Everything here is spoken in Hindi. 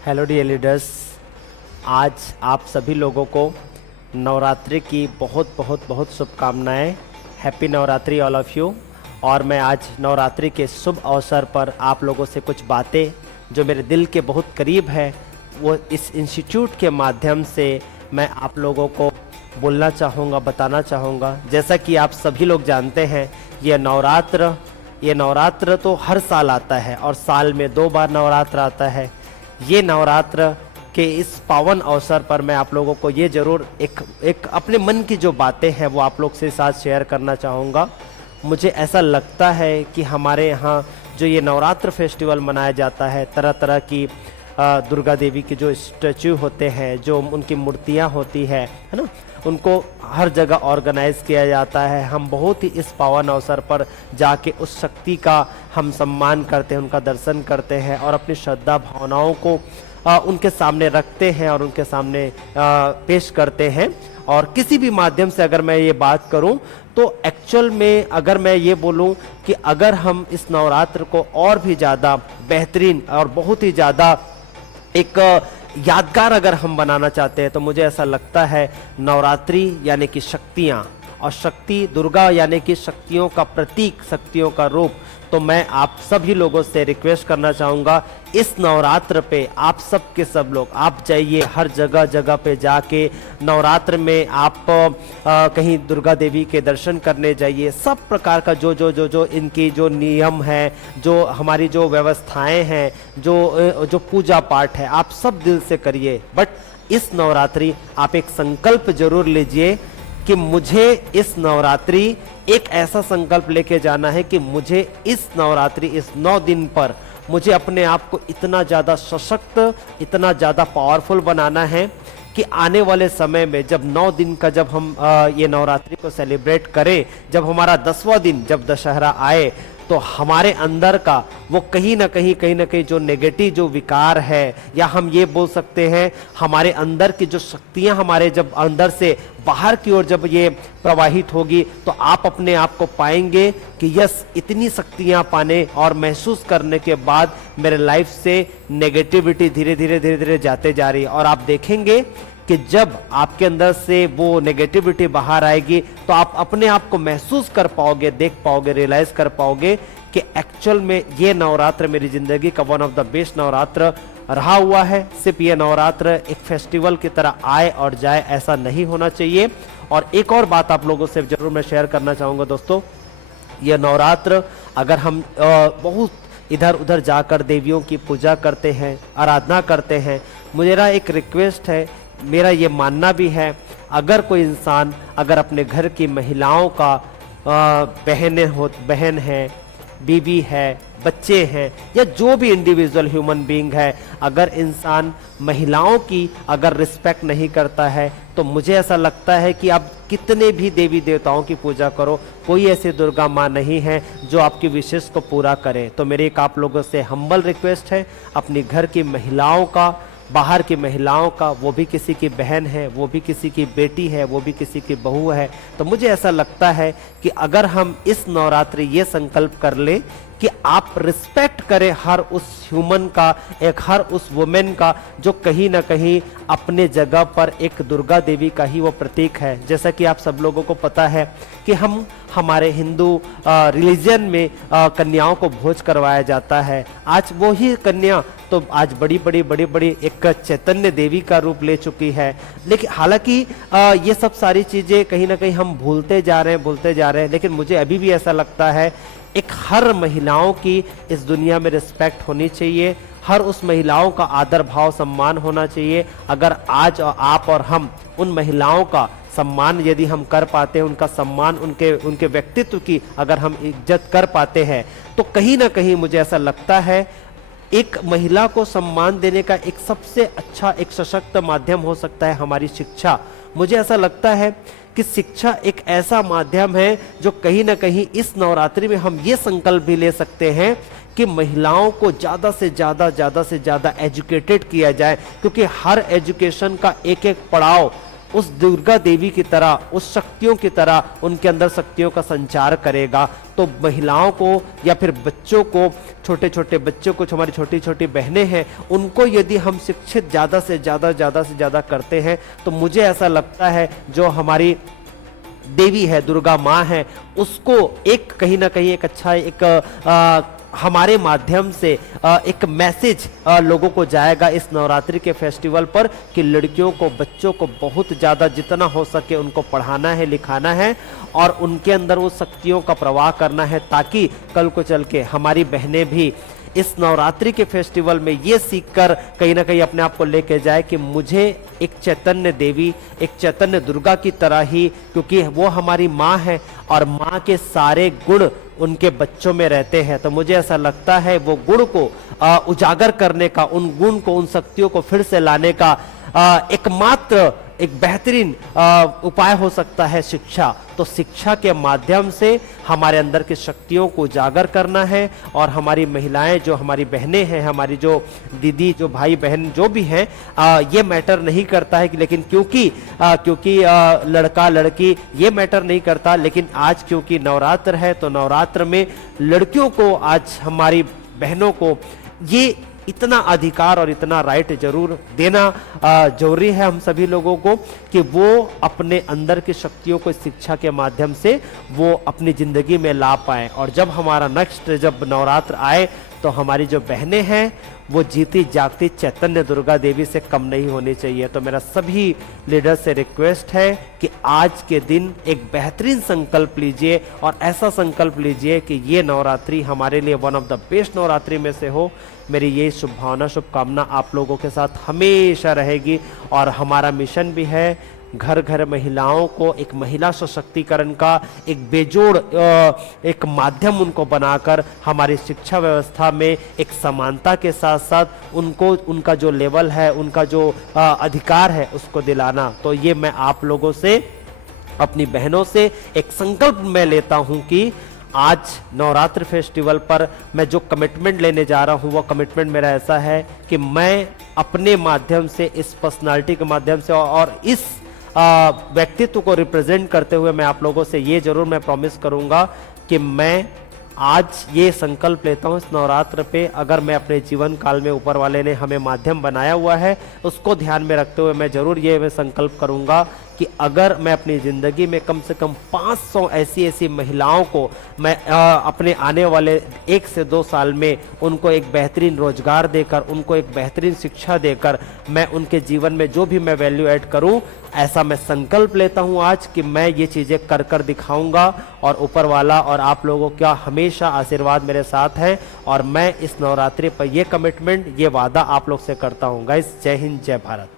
Hello dear leaders. आज आप सभी लोगों को नवरात्रि की बहुत बहुत बहुत शुभकामनाएं। Happy Navratri all of you. और मैं आज नवरात्रि के शुभ अवसर पर आप लोगों से कुछ बातें जो मेरे दिल के बहुत करीब है वो इस इंस्टीट्यूट के माध्यम से मैं आप लोगों को बोलना चाहूँगा, बताना चाहूँगा। जैसा कि आप सभी लोग जानते हैं ये नवरात्र तो हर साल आता है और साल में 2 बार नवरात्र आता है। ये नवरात्र के इस पावन अवसर पर मैं आप लोगों को ये ज़रूर एक अपने मन की जो बातें हैं वो आप लोग से साथ शेयर करना चाहूँगा। मुझे ऐसा लगता है कि हमारे यहाँ जो ये नवरात्र फेस्टिवल मनाया जाता है, तरह तरह की दुर्गा देवी के जो स्टैचू होते हैं, जो उनकी मूर्तियाँ होती है ना, उनको हर जगह ऑर्गेनाइज किया जाता है। हम बहुत ही इस पावन अवसर पर जाके उस शक्ति का हम सम्मान करते हैं, उनका दर्शन करते हैं और अपनी श्रद्धा भावनाओं को उनके सामने रखते हैं और उनके सामने पेश करते हैं। और किसी भी माध्यम से अगर मैं ये बात करूं तो एक्चुअल में अगर मैं ये बोलूं कि अगर हम इस नवरात्र को और भी ज़्यादा बेहतरीन और बहुत ही ज़्यादा एक यादगार अगर हम बनाना चाहते हैं तो मुझे ऐसा लगता है नवरात्रि यानी कि शक्तियाँ, और शक्ति दुर्गा यानी कि शक्तियों का प्रतीक, शक्तियों का रूप। तो मैं आप सभी लोगों से रिक्वेस्ट करना चाहूँगा, इस नवरात्र पे आप सब के सब लोग आप जाइए, हर जगह जगह पे जाके नवरात्र में आप कहीं दुर्गा देवी के दर्शन करने जाइए। सब प्रकार का जो इनकी जो नियम है, जो हमारी जो व्यवस्थाएं हैं, जो पूजा पाठ है, आप सब दिल से करिए। बट इस नवरात्रि आप एक संकल्प जरूर लीजिए कि मुझे इस नवरात्रि एक ऐसा संकल्प लेके जाना है कि मुझे इस नवरात्रि, इस 9 दिन पर मुझे अपने आप को इतना ज़्यादा सशक्त, इतना ज़्यादा पावरफुल बनाना है कि आने वाले समय में जब 9 दिन का जब हम ये नवरात्रि को सेलिब्रेट करें, जब हमारा 10वां दिन जब दशहरा आए, तो हमारे अंदर का वो कहीं ना कहीं जो नेगेटिव जो विकार है, या हम ये बोल सकते हैं हमारे अंदर की जो शक्तियां हमारे जब अंदर से बाहर की ओर जब ये प्रवाहित होगी तो आप अपने आप को पाएंगे कि यस, इतनी शक्तियां पाने और महसूस करने के बाद मेरे लाइफ से नेगेटिविटी धीरे धीरे जाते जा रही है। और आप देखेंगे कि जब आपके अंदर से वो नेगेटिविटी बाहर आएगी तो आप अपने आप को महसूस कर पाओगे, देख पाओगे, रियलाइज कर पाओगे कि एक्चुअल में ये नवरात्र मेरी जिंदगी का one of the best Navratra रहा हुआ है। सिर्फ ये नवरात्र एक फेस्टिवल की तरह आए और जाए, ऐसा नहीं होना चाहिए। और एक और बात आप लोगों से जरूर मैं शेयर करना चाहूँगा दोस्तों, यह नवरात्र अगर हम बहुत इधर उधर जाकर देवियों की पूजा करते हैं, आराधना करते हैं, मेरा एक रिक्वेस्ट है, मेरा ये मानना भी है, अगर कोई इंसान अगर अपने घर की महिलाओं का बहन है, बीवी है, बच्चे हैं, या जो भी इंडिविजुअल ह्यूमन बीइंग है, अगर इंसान महिलाओं की अगर रिस्पेक्ट नहीं करता है तो मुझे ऐसा लगता है कि आप कितने भी देवी देवताओं की पूजा करो, कोई ऐसी दुर्गा माँ नहीं है जो आपकी विशेष को पूरा करे। तो मेरी एक आप लोगों से हम्बल रिक्वेस्ट है, अपनी घर की महिलाओं का, बाहर की महिलाओं का, वो भी किसी की बहन है, वो भी किसी की बेटी है, वो भी किसी की बहू है, तो मुझे ऐसा लगता है कि अगर हम इस नवरात्रि ये संकल्प कर लें कि आप रिस्पेक्ट करें हर उस ह्यूमन का, एक हर उस वुमेन का जो कहीं ना कहीं अपने जगह पर एक दुर्गा देवी का ही वो प्रतीक है। जैसा कि आप सब लोगों को पता है कि हम हमारे हिंदू रिलीजन में कन्याओं को भोज करवाया जाता है। आज वो ही कन्या तो आज बड़ी एक चैतन्य देवी का रूप ले चुकी है। लेकिन हालांकि ये सब सारी चीज़ें कहीं ना कहीं हम भूलते जा रहे हैं, लेकिन मुझे अभी भी ऐसा लगता है एक हर महिलाओं की इस दुनिया में रिस्पेक्ट होनी चाहिए, हर उस महिलाओं का आदर भाव सम्मान होना चाहिए। अगर आज आप और हम उन महिलाओं का सम्मान यदि हम कर पाते हैं, उनका सम्मान, उनके व्यक्तित्व की अगर हम इज्जत कर पाते हैं, तो कहीं ना कहीं मुझे ऐसा लगता है एक महिला को सम्मान देने का एक सबसे अच्छा, एक सशक्त माध्यम हो सकता है हमारी शिक्षा। मुझे ऐसा लगता है कि शिक्षा एक ऐसा माध्यम है जो कहीं ना कहीं इस नवरात्रि में हम ये संकल्प भी ले सकते हैं कि महिलाओं को ज़्यादा से ज़्यादा एजुकेटेड किया जाए, क्योंकि हर एजुकेशन का एक एक पड़ाव उस दुर्गा देवी की तरह, उस शक्तियों की तरह उनके अंदर शक्तियों का संचार करेगा, तो महिलाओं को या फिर बच्चों को, छोटे छोटे बच्चों को, जो हमारी छोटी छोटी बहनें हैं, उनको यदि हम शिक्षित ज़्यादा से ज़्यादा करते हैं, तो मुझे ऐसा लगता है जो हमारी देवी है, दुर्गा माँ है, उसको एक कहीं ना कहीं एक अच्छा एक हमारे माध्यम से एक मैसेज लोगों को जाएगा इस नवरात्रि के फेस्टिवल पर कि लड़कियों को, बच्चों को बहुत ज़्यादा जितना हो सके उनको पढ़ाना है, लिखाना है और उनके अंदर वो शक्तियों का प्रवाह करना है, ताकि कल को चल के हमारी बहनें भी इस नवरात्रि के फेस्टिवल में ये सीखकर कहीं ना कहीं अपने आप को लेके जाए कि मुझे एक चैतन्य देवी, एक चैतन्य दुर्गा की तरह ही, क्योंकि वो हमारी माँ है और माँ के सारे गुण उनके बच्चों में रहते हैं, तो मुझे ऐसा लगता है वो गुण को उजागर करने का, उन गुण को, उन शक्तियों को फिर से लाने का एकमात्र एक बेहतरीन उपाय हो सकता है शिक्षा। तो शिक्षा के माध्यम से हमारे अंदर की शक्तियों को उजागर करना है और हमारी महिलाएं, जो हमारी बहनें हैं, हमारी जो दीदी, जो भाई बहन जो भी हैं, ये मैटर नहीं करता है कि, लेकिन क्योंकि लड़का लड़की ये मैटर नहीं करता, लेकिन आज क्योंकि नवरात्र है तो नवरात्र में लड़कियों को, आज हमारी बहनों को ये इतना अधिकार और इतना राइट जरूर देना जरूरी है हम सभी लोगों को कि वो अपने अंदर की शक्तियों को शिक्षा के माध्यम से वो अपनी जिंदगी में ला पाए। और जब हमारा नेक्स्ट जब नवरात्र आए तो हमारी जो बहनें हैं वो जीती जागती चैतन्य दुर्गा देवी से कम नहीं होनी चाहिए। तो मेरा सभी लीडर से रिक्वेस्ट है कि आज के दिन एक बेहतरीन संकल्प लीजिए और ऐसा संकल्प लीजिए कि ये नवरात्रि हमारे लिए one of the best Navratri में से हो। मेरी ये शुभ भावना, शुभकामना आप लोगों के साथ हमेशा रहेगी और हमारा मिशन भी है घर घर महिलाओं को एक महिला सशक्तिकरण का एक बेजोड़ एक माध्यम उनको बनाकर हमारी शिक्षा व्यवस्था में एक समानता के साथ साथ उनको उनका जो लेवल है, उनका जो अधिकार है उसको दिलाना। तो ये मैं आप लोगों से, अपनी बहनों से एक संकल्प मैं लेता हूं कि आज नवरात्र फेस्टिवल पर मैं जो कमिटमेंट लेने जा रहा हूं वो कमिटमेंट मेरा ऐसा है कि मैं अपने माध्यम से, इस पर्सनालिटी के माध्यम से और इस व्यक्तित्व को रिप्रेजेंट करते हुए मैं आप लोगों से ये जरूर मैं प्रॉमिस करूंगा कि मैं आज ये संकल्प लेता हूँ इस नवरात्र पे, अगर मैं अपने जीवन काल में ऊपर वाले ने हमें माध्यम बनाया हुआ है उसको ध्यान में रखते हुए मैं जरूर ये मैं संकल्प करूंगा कि अगर मैं अपनी ज़िंदगी में कम से कम 500 ऐसी महिलाओं को मैं अपने आने वाले 1 से 2 साल में उनको एक बेहतरीन रोजगार देकर, उनको एक बेहतरीन शिक्षा देकर मैं उनके जीवन में जो भी मैं वैल्यू ऐड करूं, ऐसा मैं संकल्प लेता हूं आज कि मैं ये चीज़ें कर कर दिखाऊंगा और ऊपर वाला और आप लोगों का हमेशा आशीर्वाद मेरे साथ है और मैं इस नवरात्रि पर ये कमिटमेंट, ये वादा आप लोग से करता हूँ। गाइस, जय हिंद, जय भारत।